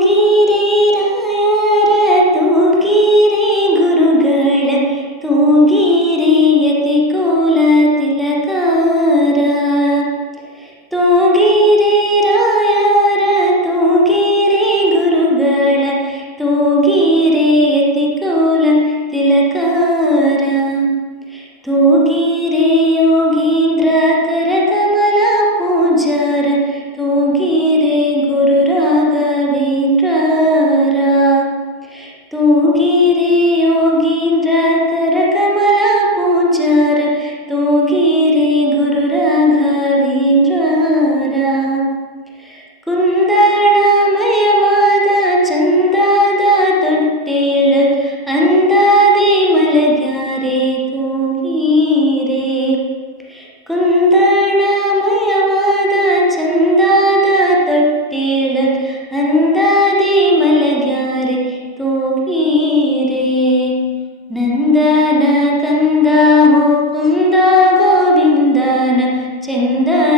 Okay. കുന്തണമയവാദ ಚಂದಾದ ತೊಟ್ಟಿಡ ಅಂದಾದೆ ಮಲಗ್ಯಾರೆ ತೋಗೀರೆ ನಂದನ ಕಂದ ಮುಕುಂದ ಗೋವಿಂದನ ಚಂದನ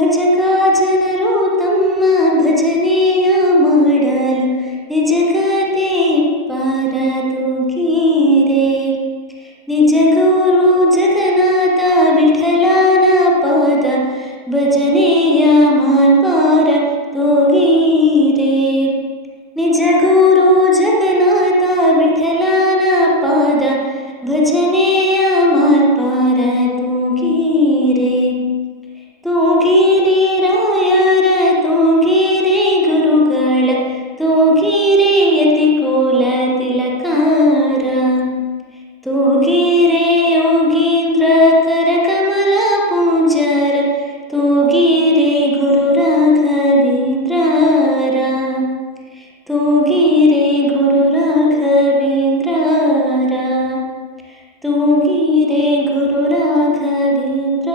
भज का रूप भजनेया ಮಾಡಲು निजगा ते पार तु गिरे निज गुरु जगनाता विठला पद। भजनेया मा पारगिरे निज ತೂಗಿರೆ ಯೋಗೀಂದ್ರ ಕರಕಮಲ ಪೂಜಾರ ತೂಗಿರೆ ಗುರು ರಾಘವೇಂದ್ರ ತೂಗಿರೆ ಗುರು ರಾಘವೇಂದ್ರ ತೂಗಿರೆ ಗುರು ರಾಘವೇಂದ್ರ